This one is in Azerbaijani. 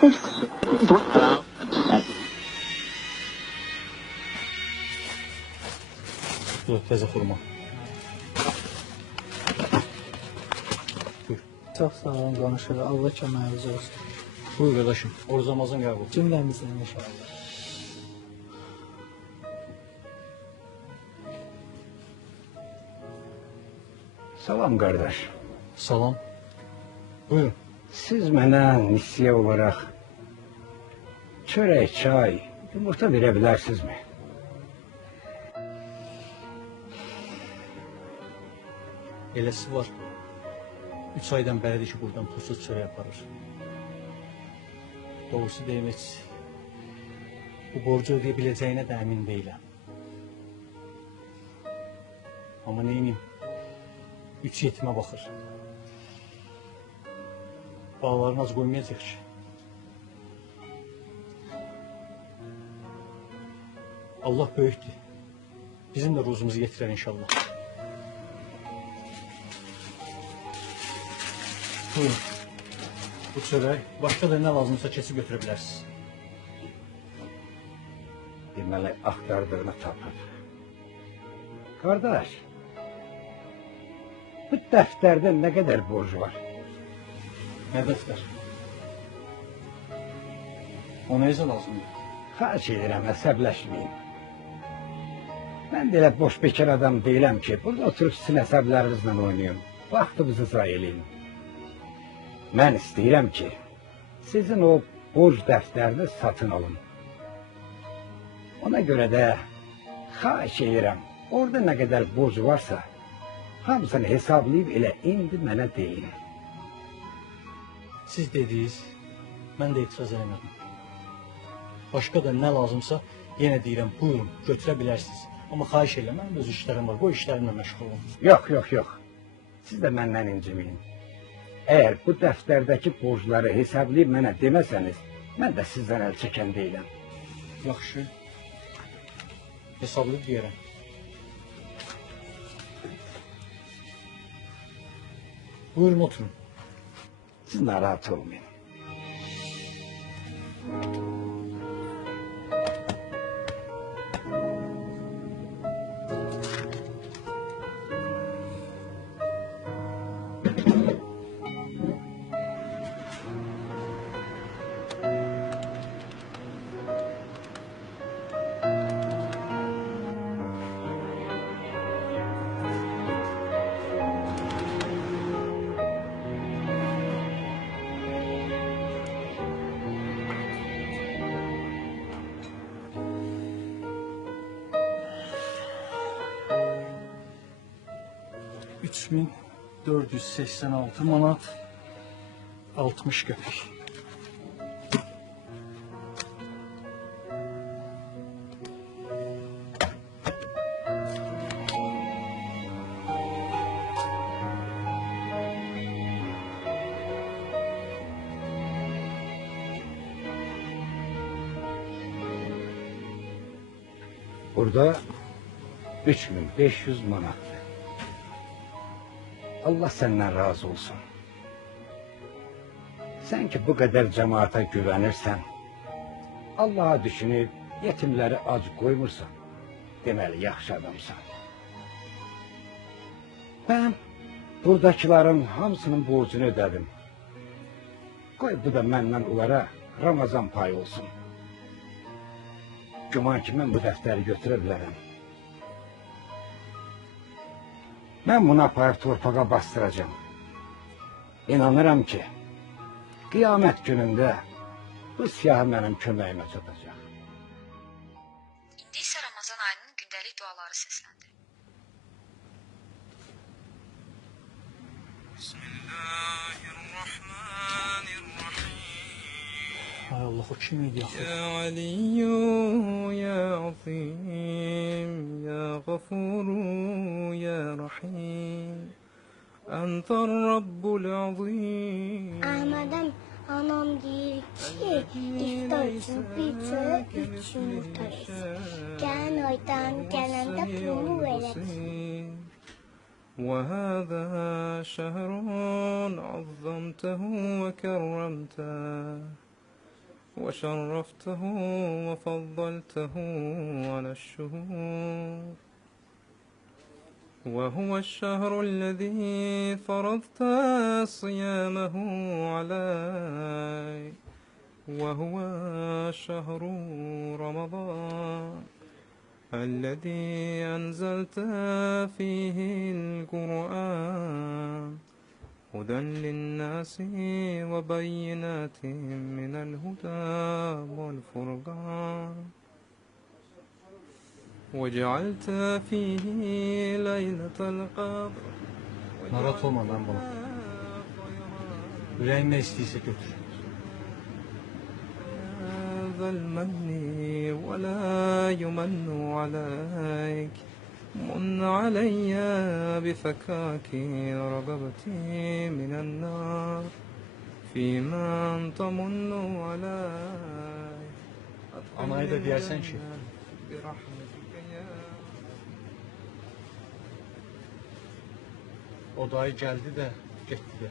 Dur, təzə xurma. Buyur. Çox sağ olun qonşu. Allah köməyiniz olsun. Buyur qardaşım, Oruc Ramazan qəbul. Cümləmizin inşallah. Salam kardeş. Salam. Buyurun. Siz mənə nisiyə olaraq çörək, çay, yumurta verə bilərsinizmi? Eləsi var. 3 aydan bəridir ki, buradan pulsuz çörək aparır. Doğrusu deyim, heç bu borcu ödeyə biləcəyinə də əmin deyiləm. Amma neyim? 3 yetimə baxır. Bağlarını az qoymayacaq ki. Allah böyükdür. Bizim də ruzumuzu yetirər inşallah. Buyurun. Bu çörək, başqa da nə lazımsa keçib götürə bilərsiniz. Deməli, axtardığını tapır. Kardeş, bu dəftərdə nə qədər borc var? Nə dəftər? O neysə lazımdır? Xahiş edirəm, əsəbləşməyin. Mən də elə boş bekar adam deyiləm ki, burada oturub sizin əsəblərinizlə oynayın. Vaxtınızı zayi eləyin. Mən istəyirəm ki, sizin o borc dəftərini satın alın. Ona görə də xahiş edirəm, orada nə qədər borc varsa, hamısını hesablayıb elə indi mənə deyin. Siz dediniz, mən də etiraz eləmirəm. Başqa da nə lazımsa, yenə deyirəm, buyurun, götürə bilərsiniz. Amma xahiş edirəm, mənim öz işlərim var, bu işlərimlə məşğul olun. Yox, yox, yox. Siz də məndən inciməyin. Əgər bu dəftərdəki borcları hesablayıb mənə deməsəniz, mən də sizdən əl çəkən deyiləm. Yaxşı. Hesablayıb deyərəm. Buyurun, oturun. Siz narahat olmayın. $3486 manat 60 qəpik. Burada 3500 manat. Allah senden razı olsun. Sen ki bu kadar cemaate güvenirsen, Allah'a düşünüp yetimleri ac koymursan, demeli yaxşı adamsan. Ben buradakilerin hamısının borcunu ödedim. Koy bu da benden onlara Ramazan payı olsun. Güman ki ben bu defteri götürebilirim. Ben bunu aparıp torpağa bastıracağım. İnanırım ki, kıyamet gününde bu siyah benim köməyimə çatacaq. İndi isə Ramazan ayının gündəlik duaları səsləndi. Hay Allah, o kim idi yaxı? Ya Aliyyu, ya Azim, ya Gafuru, ya Rahim. Entar Rabbul Azim. Ahmet'im anam deyir ki, iftar üçün bir çörək, 3 yumurta yesin. Gələn aydan gələndə pulunu verəcək. وهذا شهر عظمته وكرمته وشرفته وفضلته على الشهور، وهو الشهر الذي فرضت صيامه علي، وهو شهر رمضان الذي أنزلت فيه القرآن هدى للناس وبينات من الهدى والفرقان، وجعلت فيه ليلة القدر. Narahat olma, ben bunu. Ürəyin nə istəyirsə götür. هذا المن ولا يمن عليك، من علي بفكاك رغبتي من النار، فيما تمن علي. Anaya da diyersen ki, برحمتك يا o dayı geldi de gitti de.